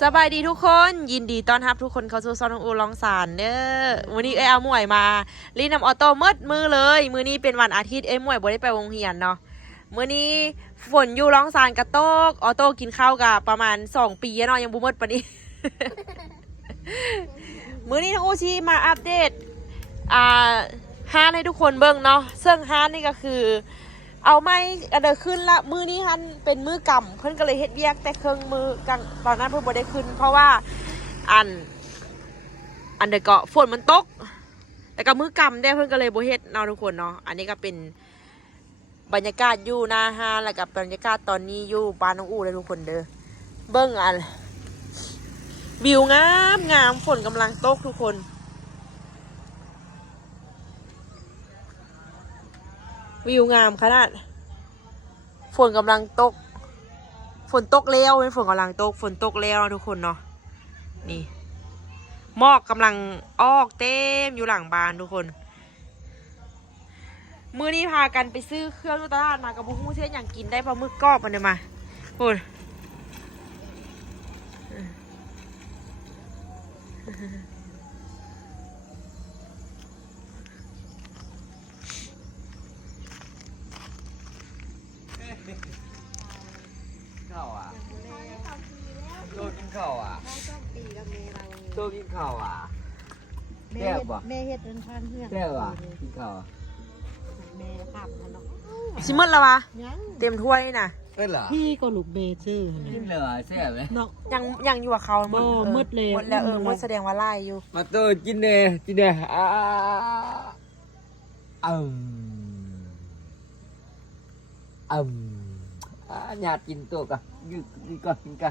สบายดีทุกคนยินดีต้อนรับทุกคนเข้าสู่ซอนองอูลองสารเด้อวันนี้เอ้ยเอาหมวยมาลีนำออโต้มืดมือเลย มือนี้เป็นวันอาทิตย์เอ้ยหมวยบ่ได้ไปวงเฮียนเนาะมือนี้ฝนอยู่ร้องสารกระโตกออโต้กินข้าวกับประมาณสองปีเนาะยังบ่มืดปานนี้มือนี้น้องอูชีมาอัปเดตอ่าฮานให้ทุกคนเบิ่งเนาะซึ่งฮานนี่ก็คือ เอาไม้อันเดอขึ้นละมือนี้ฮันเป็นมือกำเพิ่นก็เลยเฮ็ดเวียกแต่เครื่องมือกลางตอนนั้นเพิ่นบ่ได้ขึ้น เพราะว่าอัน อันเดอเกาะฝนมันตกแล้วก็มือกำได้เพิ่นก็เลยบ่เฮ็ดเนาะทุกคนเนาะอันนี้ก็เป็นบรรยากาศอยู่หน้าห้างแล้วก็บบรรยากาศตอนนี้อยู่บ้านน้องอูเลยทุกคนเด้อเบิ่งอันวิวงามงามฝนกำลังตกทุกคน วิวงามขนาด ฝนกำลังตก ฝนตกแล้วเป็นฝนกำลังตก ฝนตกแล้วนะทุกคนเนาะ นี่หมอกกำลังออกเต็มอยู่หลังบ้านทุกคน มือนี้พากันไปซื้อเครื่องตลาดมากับบุ้งเชื่ออย่างกินได้ปลาหมึกกรอบมันเลยมาพูด ลังโตกินข้าวอะ แม่แซ่เฮ็บดบ่แม่เฮ็ดจนทานเฮือกแซ่บอะกินข้าวอะแม่ขับมันเนาะชิมดแล้ววะยังเต็มถ้วยนี่นะเอ้ยเหรอพี่ก็ลูกเบซื้อกินเลยอะแซ่บไหมเนาะ ยังยังอยู่กับเขาหมดโอ้ออหมดเลยหมดแล้วเออหมดหมแล้วดแสดงว่าไล่อยู่มาโตกินเน่กินเน่อ่าอืมอืมอ่าหยาดกินตัวกะยืดยืดก่อนกินกะ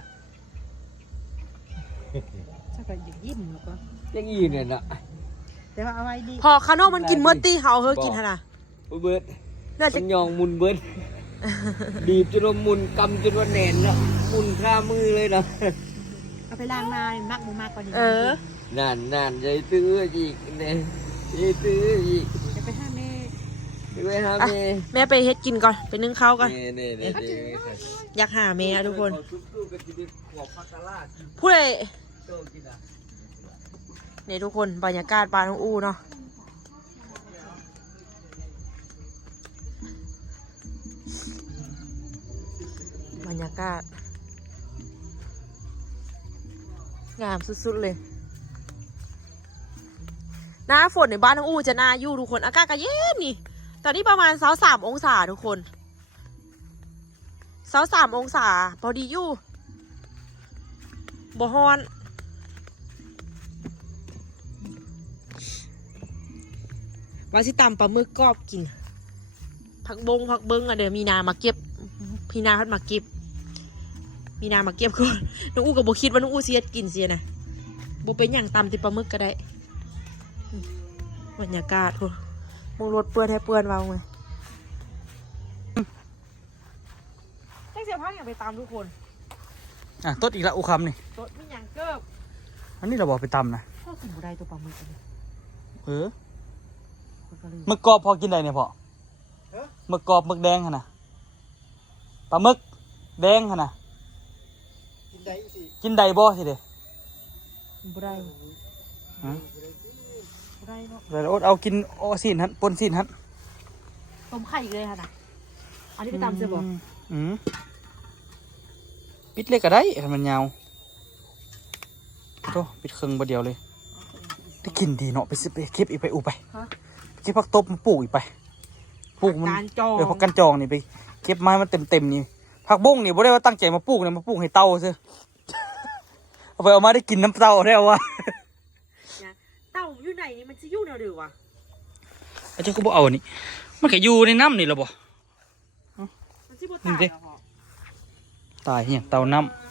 สักก็ยิ้มยิ้มแล้วก็ยังอีเนี่ยนะแต่ว่าเอาไว้ดีพอคาโนมันกินเมื่อตี้เขาเฮอกินขนาดเบิดน่าจะมันยองมุนเบิดบีบจนว่ามุนกำจนว่าแน่นแล้วมุนข้ามือเลยนะเอาไปล้างมามักบ่มากกว่านี้เออนานนานยายตื้ออีกเนี่ยยายตื้ออีกจะไปหาแม่ไปหาอะเมย์แม่ไปเฮ็ดกินก่อนไปนึ่งข้าวก่อน เนี่ยเนี่ยเนี่ยเนี่ยอยากหาเมย์อะทุกคนสู้ๆกันจะไปขอบพักกะลา ในอะเนี่ยทุกคนบรรยากาศบ้านของอูเนาะบรรยากาศ งามสุดๆเลยหน้าฝนในบ้านของอูจะน่าอยู่ทุกคน อากาศก็เย็นนี่ตอนนี้ประมาณสาสามองศาทุกคนสาสามองศาพอดีอยู่บ่ฮอน ว่าสิตำปลาหมึกกรอบกิน ผักบงผักเบิ้งอะเดี๋ยวมีนามาเก็บ พี่นาพัดมาเก็บ มีนามาเก็บก่อนน้องอู้กับโบคิดว่าน้องอู้เสียดกินเสียนะโบเป็นอย่างตำติปลาหมึกก็ได้อืมบรรยากาศพวกมึงรถเปื้อนให้เปื้อนเราไงแจ้งเสียพักอย่างไปตามทุกคนอะต้นอีกแล้วอุคำนี่รถมีอย่างเกิบอันนี้เราบอกไปตำนะพ่อกินบุได้ตัวปลาหมึกอันนี้เออข้อยก็เลยห มึกกรอบพอกินได้เนี่ยพอหมึกกรอบหมึกแดงขนาดปลาหมึกแดงขนาดกินได้สิกินได้บ่สิเด้บุได้ฮะบุได้เนาะเดี๋ยวอดเอากินโอสินฮันปนสินฮันต้มไข่อีกเลยค่ะนะอันนี้ไปตามเสียบอกอืมปิดเลยก็ได้ถ้ามันยาวโตปิดเครื่องบ่เดียวเลยได้กินดีเนาะไปสิไปเก็บอีกไปอูไป ฮะเก็บผักตบมาปลูกอีกไปปลูกมันการจองเออผักกันจองนี่ไป เก็บไม้มันเต็มเต็มๆนี่ผักบุ้งนี่บ่ได้ว่าตั้งใจมาปลูกนะมาปลูกให้เต่าซะเอาไปเอามาได้กินน้ำเต่าได้เอาวะเต่าอยู่ไหนนี่มันจะอยู่แนวเดียววะไอ้เจ้าก็บอกเอาอันนี่มันก็อยู่ในน้ำนี่แล้วบ่มันจะบ่นี่ตายดิเหรอพ่อตายเนี่ยเต่าน้ำ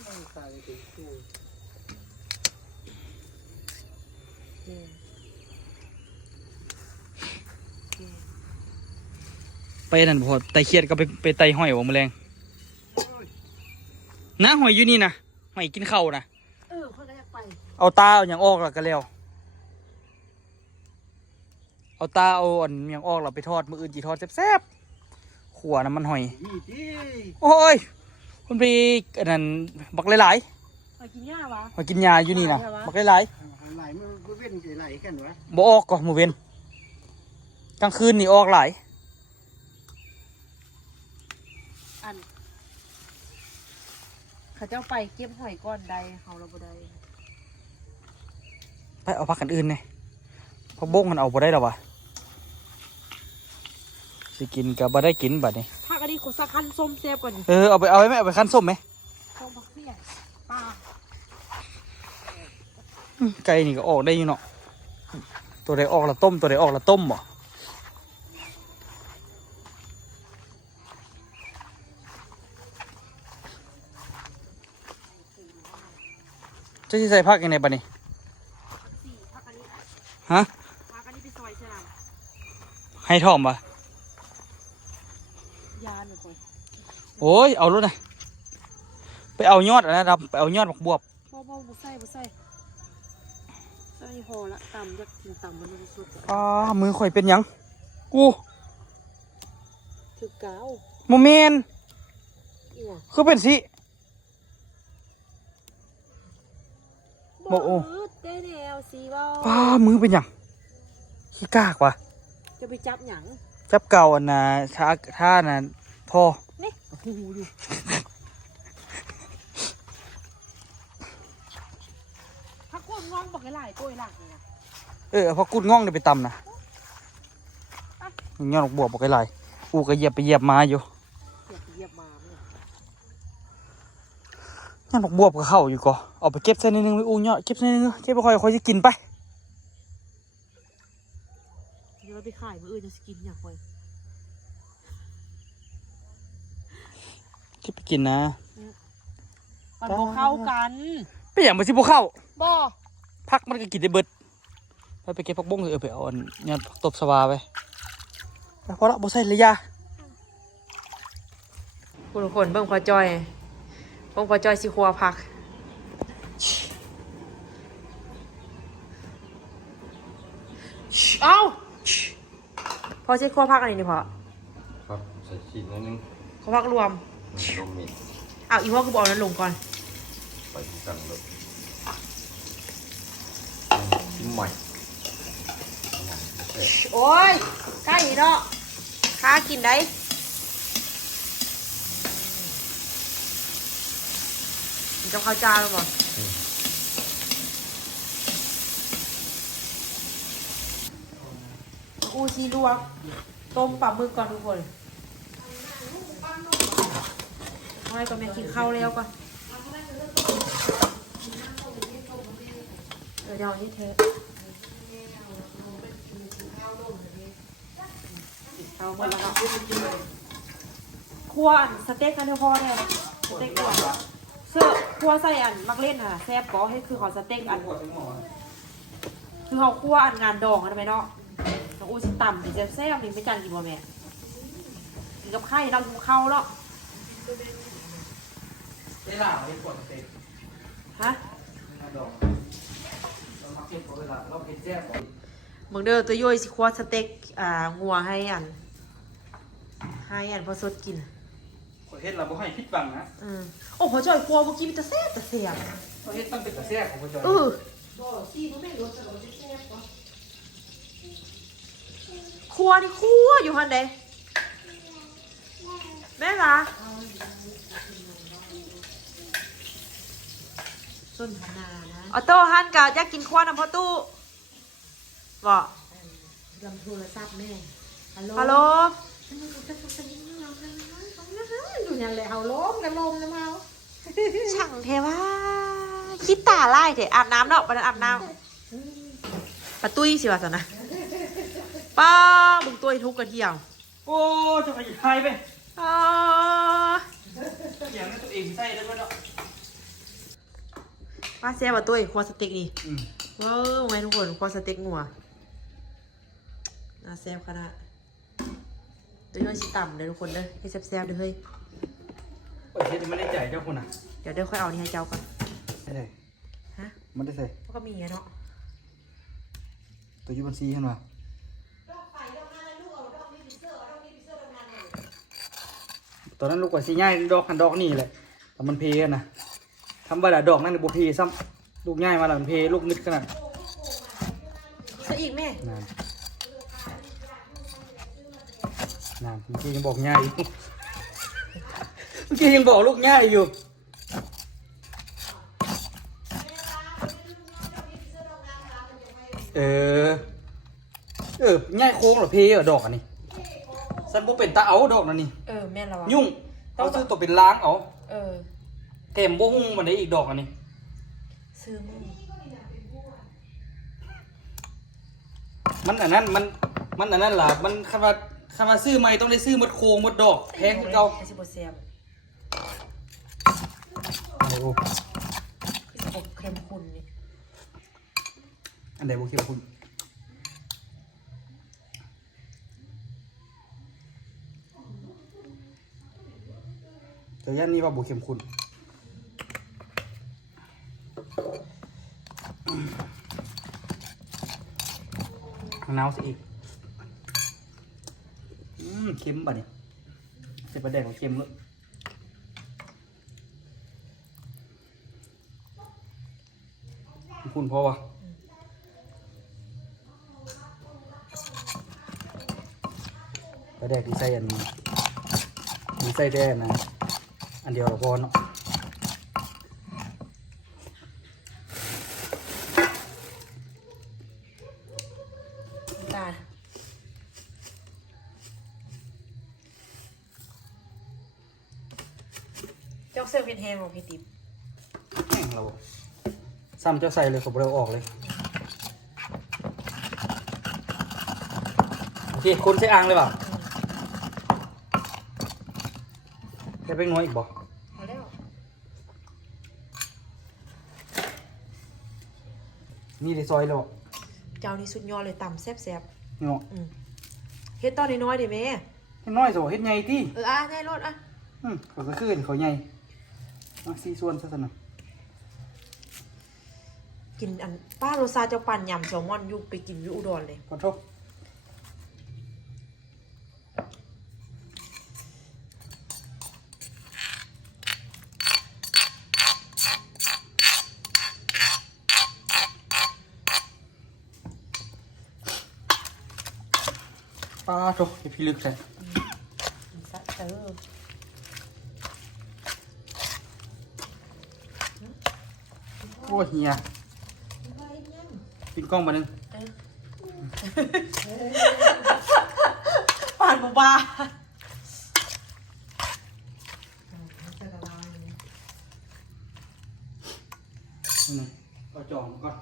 ไปนั่นพอไตเขียดก็ไปไปไตห้อยบ่แมลงนะหอยอยู่นี่นะหอยกินข้าวนะเออเพื่อนก็อยากไป เอาตาเอาอย่างออกแล้วก็แล้ว เอาตาเอาอันอย่างออกแล้วไปทอดมืออื่นจีทอดแซ่บๆขัวน้ำมันหอยดีดีโอ้ยคุณไปอันนั้นบักหลายมากินหญ้าวะมากินยาอยู่นี่นะหลายวะบักหลายไหลมือเว้นไหลกันวะๆบ่ออกก่อนหมู่เวนกลางคืนนี่ออกหลาย อัน เขาเจ้าไปเก็บหอยก้อนใดเขาเราบ่ได้ไปเอาพักกันอื่นไงเพราะบ้งมันเอาบ่ได้หรอวะสิกินกับบ่ได้กินบัดนี้ถ้าก็ดีขอสักคันส้มเซฟก่อนเออเอาไปเอาไว้ไหมเอาไปคั้นส้มไหมส้มผักเสี้ยป้าอืมไก่นี่ก็ออกได้อยู่เนาะตัวใดออกละต้มตัวใดออกละต้มบ่ จะสิใส่ผักยังไงบัดนี้สี่ผักอันนี้ฮะผักอันนี้ไปซอยใช่ไหมให้ทอมปะยาหนึ่งคนโอ้ยเอารถนะไปเอายอดอันนะครับไปเอายอดบักบวบบ่บ่บ่ใส่บ่ใส่ใส่พอละตำอยากกินตำมันรู้สุดอ้ามือข่อยเป็นหยังกูถึกเก้าโมเมนอีหยังคือเป็นสิ บ่โอ้มืดได้แนวสีบ่อ้ามือเป็นหยังขี้กากว่ะจะไปจับหยังจับเก่าอันน่ะท่าท่าน่ะพอนี่หูอยู่พักกวนงองบอกให้หลายตัวหลักนี่นะเออเอาพอกุดง่องเดี๋ยวไปตำนะยอดบักบวบบอกไอ้ไรกูก็เหยียบไปเหยียบมาอยู่อยากเหยียบมาเนี่ย ยอดบักบวบก็เข้าอยู่ก่อเอาไปเก็บเส้นนิดนึงไปอู้ยอดเก็บเส้นนิดนึงเก็บไปค่อยค่อยจะกินไปเดี๋ยวเราไปขายมืออื่นจะสกินอยากไปเก็บไปกินนะมันบ่เข้ากันไปอย่างมาสิพวกเข้าบ่พักมันก็กินได้เบิดไปไปเก็บผักบุ้งเออไปเอาอันยอดผักตบสวาไปไปพอละบ่ใส่เลยยาคุณคนเบิ่งพอจอยเบิ่ งพอจอยสิครัวผัก เอ้าพอใช้ครัวผักอะไรนี่พอครับใส่ชิ้นนิดนึงครัวผักรวมลงมีอ้าวอีพ่อกูบอกนั้นลงก่อนไปกันเลยชิ้นใหม่โอ้ยใกล้เนาะค้ากินได้ กินกับข้าวจ้าแล้วบ่อูซีลวกต้มปลาหมึกก่อนทุกคนเอาให้ก่อนแม่กินข้าวแล้วก่อนเดี๋ยวเดี๋ยวนี่เธอเอาหมดแล้วครับควันสเต็กกันเถอะพ่อเนี่ยสเต็กก่อน เสื้อครัวใส่อันมักเล่นอะแซ่บก็ให้คือเขาสเต็กอัน คือเขาครัวอันงานดองอันไหมเนาะน้องอูสิต่ำสิแซ่บๆนี่ไม่จันกินบ่แม่กินกับไข่เรากินข้าวเนาะได้ล่าไว้ปวดเต็มฮะดอกเราพักเก็บเวลาเราเก็บแซ่บบ่มึงเด้อตัวย่อยสิครัวสเต็กอ่างัวให้อันให้อันพอสดกินข่อย เฮ็ดเราบ่ให้ผิดบังนะอืมโอ้พอจ่อยครัวเมื่อกี้มันจะแซ่บแต่แซ่บข่อยเฮ็ดตั้งเป็นตาแซ่บของพ่อจอยเออครัวนี่ครัวอยู่ฮันเดแม่ละต้นนานะออโต้ฮันกะอยากกินครัวน้ำพ่อตู้บอกลำโทรศัพท์แม่ฮัลโหลฮัลโหล ดูนั่นแหละเอาล้มกันลมนะเมาช่างเทว่าคิดตาไล่เถอะอาบน้ำเนาะไปอาบน้ำปะตุ้ยสิวะสนะป้าบึงตุ้ยทุกกระเที่ยว โอ้จะไปทายไปอ่าอย่างนั้นตัวเองใส่ได้บ่เนาะป้าแซ่บปะตุ้ยครัวสเต็กนี่ว้าวไงทุกคนครัวสเต็กงัวน่าแซ่บขนาด เดี๋ยวย่อยสิต่ำเลยทุกคนเด้อให้แซ่บๆเด้อเฮ้ยข่อยเฮ็ดไม่ได้ใจเจ้าคุณน่ะเดี๋ยวเด้อค่อยเอานี่ให้เจ้าก่อนได้เลยฮะมันได้ใส่มันก็มีอะเนาะตัวอยู่บนซีเห็นป่ะตอนนั้นลูกว่าสีง่ายดอกกันดอกนี่แหละแต่มันเพกันนะทำบาดาดอกนั่นบุพีซ้ำลูกง่ายมาหลังเพลูกนึดขนาดซะอีกแม่นานนานเมื่อกี้ยังบอกง่ายอยู่เมื่อกี้ยังบอกลูกง่ายอยู่เออ เออง่ายโค้งเหรอเพเหรอดอกอันนี้สันบุเป็นตาเอาดอกนั่นนี่ เออแม่นแล้วอะยุ่งต้องซื้อตัวเป็นล้างเอาเออเกมบ่หุ้งมันได้อีกดอกอันนี้ ซื้อมือมันอันนั้นมัน มันอันนั้นล่ะมันคำว่า คำว่าซื้อใหม่ต้องได้ซื้อหมดโครงหมดดอกแพงคือเก่าไอซิบเซียมโอ้โหไอซิบเข้มข้นนี่อันใดบ่คิดว่าคุณเดี๋ยวย่านนี้ว่าบุเข้มคุณมะนาวสิอีกอืม เค็มป่ะเนี่ยเสร็จประเด็นของเค็มเลยคุณพ่อวะประเด็นดีไซน์อันดีไซน์แดนนะ อันเดียวพอเนาะตา จ้าเซลล์เพนแฮงของพี่ติ๊บแห้งเราซ้ำเจ้าใส่เลยขบเร็วออกเลยโอเคคนใช้อ่างเลยเปล่าแค่ไปง้อยอีกบ่เอาแล้วนี่ได้ซอยแล้วบ่เจ้านี่สุดยอดเลยต่ำแซ่บเนาะๆอืมเฮ็ดตอนน้อยๆเด้แม่เฮ็ดน้อยสบ่เฮ็ดใหญ่ที่เอออะได้รถอะ อืมเขาก็ขึ้นเขาใหญ่ มาสี่ส่วนซะสนะกินอันป้าโรซาเจ้าปั่นยำแซลมอนอยุไปกินอยู่อุดรเลยขอโทษป้าโทษให้พี่ลึกแท้กินซะเออ อ้เฮียปิดกล้องมาหนึ่งป่านบ้านี่หนึ่งเอาจองก่อน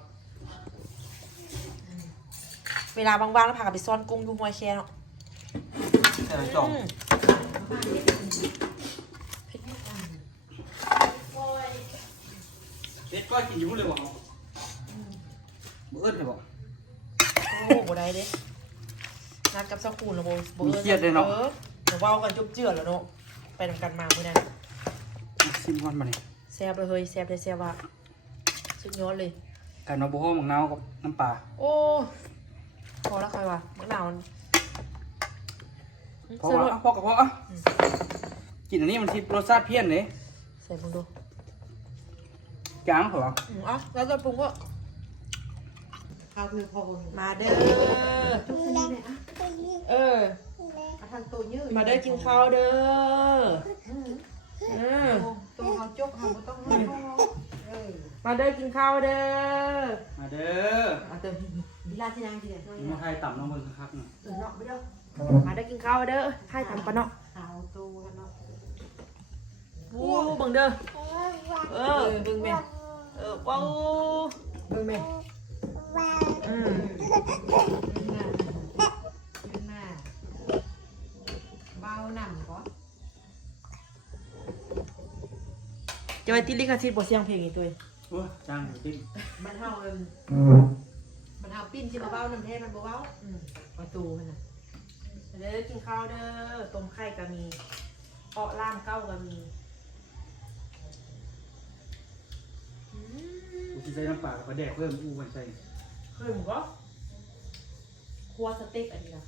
เวลาบางๆแล้วพากันไปซ่อนกุ้งอยูห้วยแช่เนาะใส่จอง อืม เด็ดก็กินอยู่เลยบ่เอาบ่เอิ้นเลยบ่โอ้บ่ได้เด้นัดกับเจ้าคูณแล้วบ่บ่มีเครียดเลยเนาะออเดี๋ยวเว้ากันจุบเจือแล้วเนาะไปนำกันมามื้อนั้นมาซิมก่อนมาเนี่ยแซ่บเลยเฮ้ยแซ่บเลยแซ่บว่ะสุดยอดเลยการเอาบุ้งมังนาวกับน้ำปลาโอ้พอแล้วใครวะมะนาวมันเพราะใส่ว่าหมดอะพอกับพออะกินอันนี้มันทิรสชาติเพี้ยนเลยใส่มึงดู จางเหรออืมเอะแล้วจะปรุงก็ข้าวคือพอคนมาเด้อทุกคนเนี่ยอะเออมาทางตัวยืดมาเด้อกินข้าวเด้อเออตัวเขาจกเขาบ่ต้องให้เออมาเด้อกินข้าวเด้อมาเด้อมาเติมเวลาที่นางทีเดียวมาไทยต่ำน้องเบิ่งคักๆหน่อยเออเนาะไปเด้อมาเด้อกินข้าวเด้อให้ทำปะเนาะเอาตัวกันเนาะโอ้เบิ่งเด้อ เออเบิ่งแม่เออว้าวเบิ่งแม่อืมหน้าเบาหนำก่อนจะไปติดลิขสิทธิ์บทเสียงเพลงอีกตัวโอ้ยจางอยู่ที่มันเฮาเอิ้นมันเฮาปิ้นสิมาเบาน้ำแท้มันบ่เบาอืมประตูมันน่ะมาเด้อกินข้าวเด้อต้มไข่ก็มีเปาะล่ามเก้าก็มีอืม กูสิใส่น้ำปลากับแดกเพิ่มอู้มันใส่เคยหมูก็ครัวสเต็กอันนี้นะ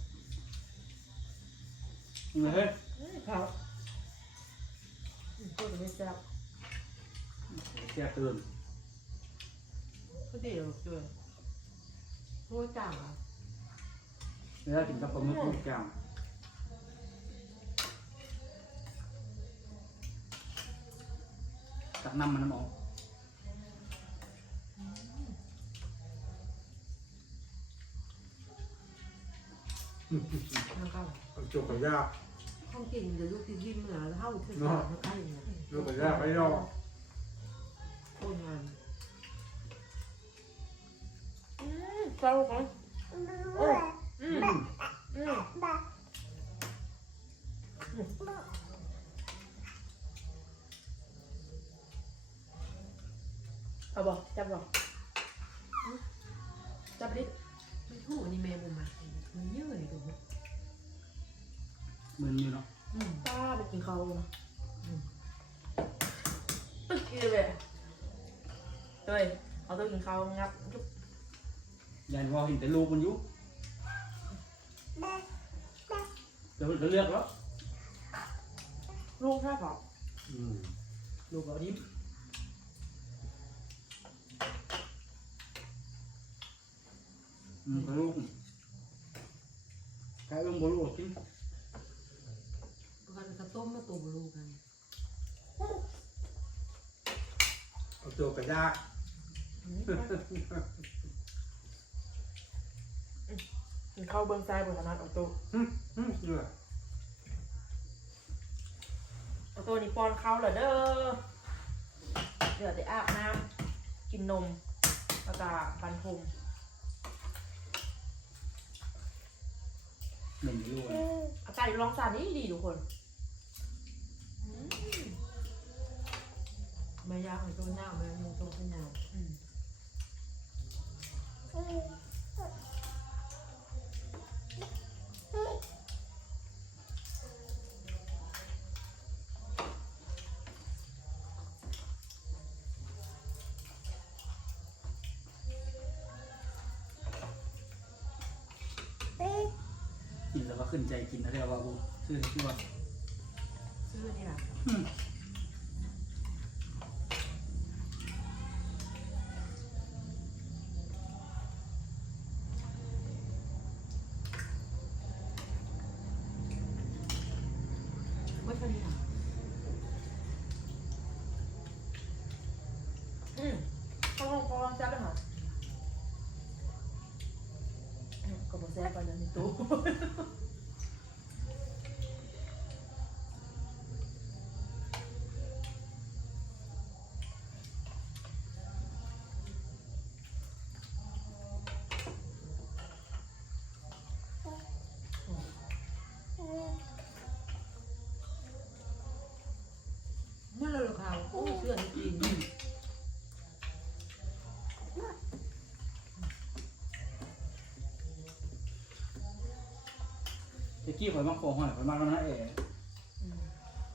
นี่มาเฮ้ยเขาพูดไม่แซ่บแก่ตื่นก็เดี๋ยวด้วยโอ้จ่างอะเวลากินกับปลาหมึกทุกอย่างตักน้ำมันน้ำออก ทางเข้าจบกับยากห้องกินเดี๋ยวลูกที่ยิ้มเหนือเข้าขึ้นต่อมาใกล้เนี่ยจบกับยากไปรอโอ้งานสรุปไหมอืมอืมอืมเอาบอกจับบอกจับดิไม่ถูกนี่แม่บุมมันเยอะ เหมือนอยู่เนาะอืมป้าไปกินเขาเนาะตึกกินเลยเฮ้ยเอาตัวกินเขางับจุ๊บยายว่าเห็นแต่ลูกมันอยู่เดี๋ยวจะเลือกแล้วลูกแค่บอกอืมลูกเอาดิบอืมก็ลูกใครเอื้องบ่ลูกกินก็จะ ต้มมาตุ่มลูกกันเอาจบกับยากกินข้าวเบื้องซ้ายบนขนาดออโต้ฮึ่มฮึ่มเดือดออโต้นี่ป้อนข้าวเหรอเด้อเดี๋ยวจะอาบน้ำกินนมแล้วก็บันทมหนึ่งลูกอะ อากาศอยู่ลองสานนี่ดีทุกคน แม่ย่างให้ตัวหน้าแม่มึงตัวขึ้นหน้าอืมกินแล้วก็ขึ้นใจกินแล้วเรียกว่าบูชื่อชื่อว่าซื้อนี่แหละ อืม ไม่ค่อยนี่หรอ อืมข้าวห้องข้าวห้องแซ่บเลยค่ะอืมก็บอกแซ่บไปเลยในตู้ เมื่อเราเขาโอ้เสื้อนี่กิน ตะ กี้ข่อยมาขอหอยข่อยมาแล้วนะเอ๋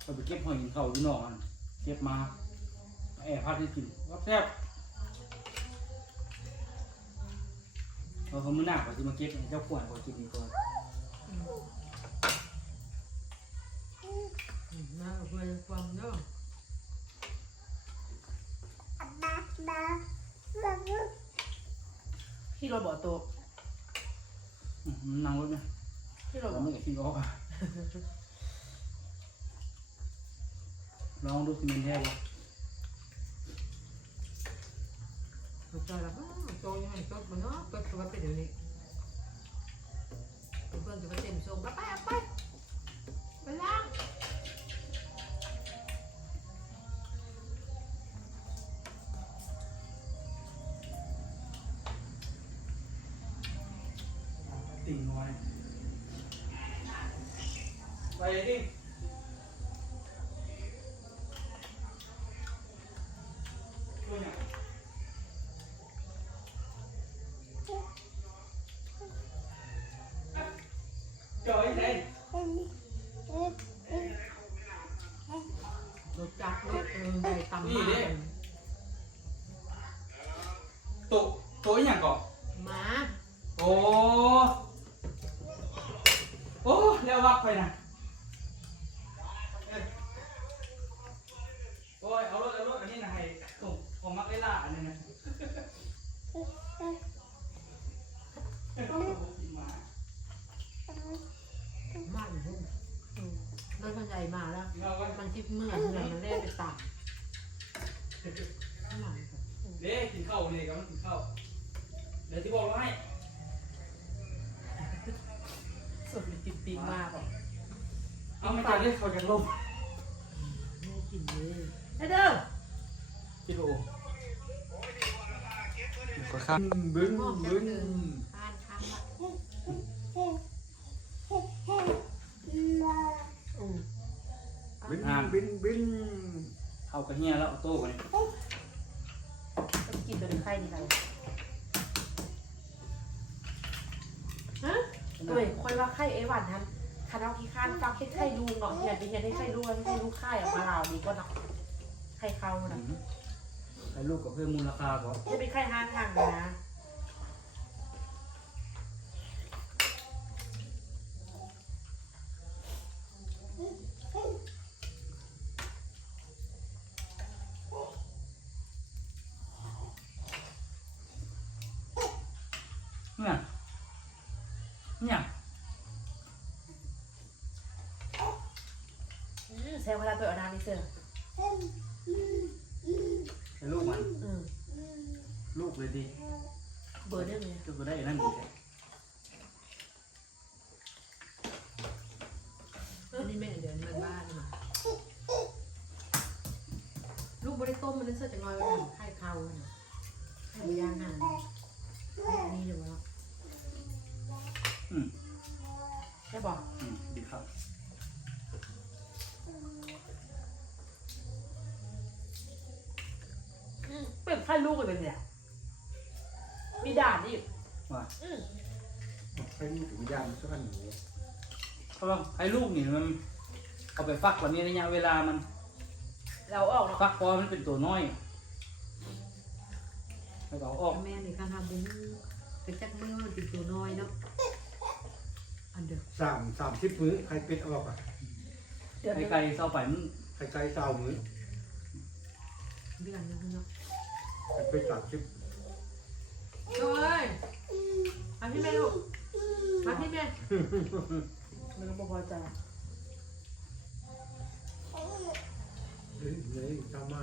ข่อยไปเก็บหอยกินเขาอยู่นอกนั่นเก็บมาแอ๋พัดให้กินว่าแซ่บเราเขามือหน้าข่อยจะมาเก็บให้เจ้าขวานข่อยกินดีกว่ามาเพื่อนฟังเนาะ ที่เราบอกตัว อืมนั่งรถเนี่ย ที่เรา เรา บอก ไม่ได้ขี้ออกอะ ลองดูสิมันแท้บ่ถูกใจแล้วโตยังไงก็มันเนาะก็ตัว ค่อยนะโอ้ยเอารถเอารถอันนี้นะให้ผมผมมักเวลาอันนี้นะมาด้วยนใหญ่มาแล้ว มันจิบเมื่อ ได้เขาจากลมไม่กินเลยไอ้เด้อกิโลก็ครับบึ้งมองบึ้งหนึ่งทานคำละอืมบึ้งบึ้งบึ้งเข้ากับเฮียแล้วเอาโต้กันนี่ต้องกินตัวในไข่นี่กันฮะเฮ้ยคอยว่าไข่เอวันทัน คณะขี้ข้านฟังแค่ไข่ลูกเนาะเฮียนไปเฮียนให้ไข่ลูกให้ไข่ลูกไข่ออกมาลาวดีกว่าเนาะไข่เขาน่ะให้ลูกกับเพิ่มมูลค่าก่อนจะเป็นไข่ห้างทางนะ เนี่ยเนี่ย อืมแซงเวลา ตัวเอาน้ำนี่เสือให้ลูกมัน อืมลูกเลยดิ เบอร์หนึ่งเลยก็จะได้นั่นดีแท้ อันนี้แม่เดินมาบ้านมาลูกบริต้มมันนั่นเสือจะน้อยไว้หน่อยไข่เขาน่ะไข่ย่างห่างไข่อันนี้เดี๋ยวว่า อืม ใช่บอก อืมดีครับ อืม เป็นไข่ลูกเลยเนี่ยมีด่านอีกว่าอืมไปนี่ถึงยามสักหนึ่งเพราะว่าไอ้ลูกนี่มันเอาไปฟักวันนี้ระยะเวลามัน เราออกเนาะฟักพอมันเป็นตัวน้อยแล้วก็เอาออกแม่ในการทำบุญเป็นจักมือมันเป็นตัวน้อยเนาะอันเดียวสามสามสิบมื้อใครเป็ดออกอะเดือนไอ้เดียวไก่เศร้าไปมันใครไก่เศร้ามื้อเดือนเดียวเนาะ ใครเป็ดสามสิบเฮ้ยมาพี่แม่ลูกมาพี่แม่มันก็พอใจเฮ้ยเฮ้ยทำไม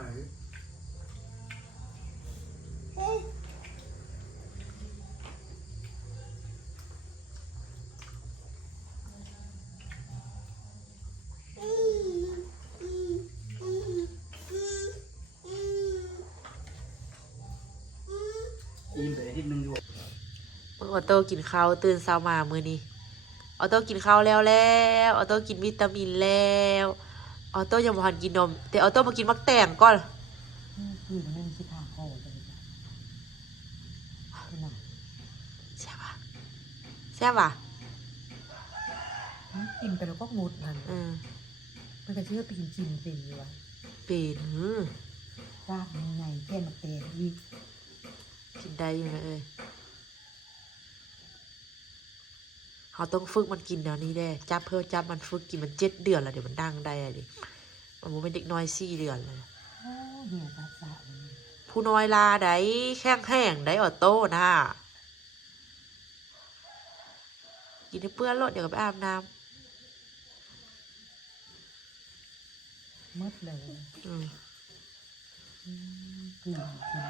อิ่มไปอาทิตย์หนึงอยู่ มึงออ โต้กินข้าวตื่นเช้ามามื้อนี้ออโต้กินข้าวแล้วแล้วออโต้กินวิตามินแล้วออโต้ยังบ่ทันกินนม แต่ออโต้มากินมักแตงก่อนคือมันไม่มีสิทางโอ้เลยคุณน่ะแซ่บปะแซ่บปะกินไปแล้วก็งดมันอืมมันก็เชื่อไปกินกินเป็นอยู่วะเป็นอืมรากมันไงแก่นมาเตะอีกกินได้อยู่นะเอ้ย เขาต้องฝึกมันกินเดี๋ยวนี้แด้จับเพื่อจับมันฝึกกินมันเจ็ดเดือนแล้วเดี๋ยวมันดังได้อะดิมันบ่เป็นเด็กน้อยสี่เดือนเลยโอ้เหี้ยตาสะเลยผู้น้อยลาได้แข้งแห้งได้ออโต้นะกินให้เปื้อนรถเดี๋ยวก็ไปอาบน้มืดเลยำอืม อืมกินกิน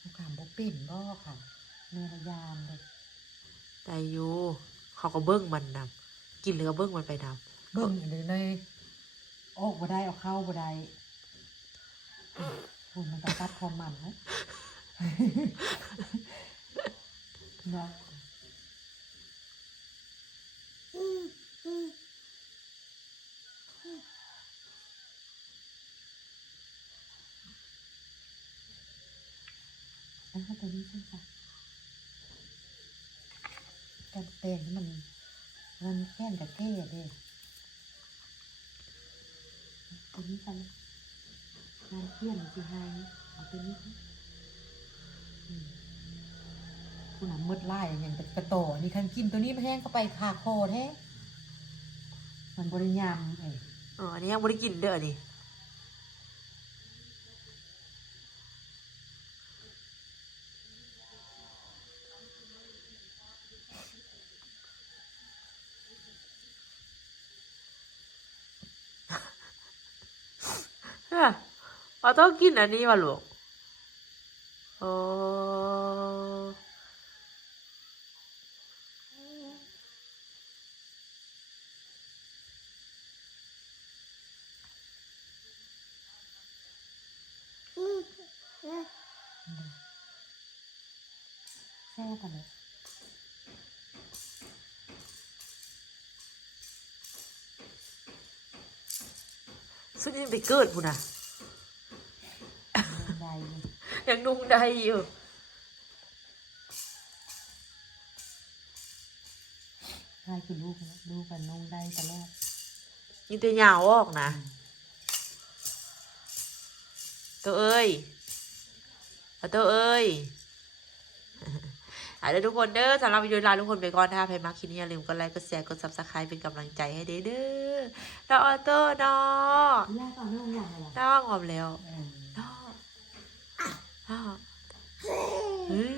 ผู้ขามบ่เป็นบ่ค่ะเนื้อยามเลยได้อยู่เขาก็เบิ้งมันนำกินเหลือเบิ้งมันไปนเบิ่งเลยเลยออกบ่ได้เอาเข้าบ่ได้คุณมันจะตัดความมันนะ เนาะ ก็ตัวนี้ใช่ไหมการแปลงนี่มันมันแค่นกับแก้เด้ตัวนี้กันงานเพี้ยนสิไฮเอาตัวนี้ค่ะคุณน่ะมืดไล่อย่างกระโตอันนี่คันกินตัวนี้มันแห้งเข้าไปขาโคแท้มันบริยามเอ้ยำเอออันนี้ยังไม่ได้กินเด้ออั นนี่ออโต้กินอันนี้วะลูกโอ้แซ่บกันเลยซึ่งยังไปเกิดพูนนะใดเลย ยังนุ่งได้อยู่ให้คือลูกนะลูกกันนงได้ตลอดยิงแต่ยาวออกนะ ตัวเอ้ยเอาตัวเอ้ยเอาเด้อทุกคนเด้อสำหรับวิดีโอลาทุกคนไปก่อนถ้าใครมาคลิปนี้อย่าลืมกดไลค์กดแชร์กด subscribe เป็นกำลังใจให้เด้อเด้อน้องออโต้เนาะแรกตอนน้องอย่างไรน้องออมแล้วเออ 嗯好好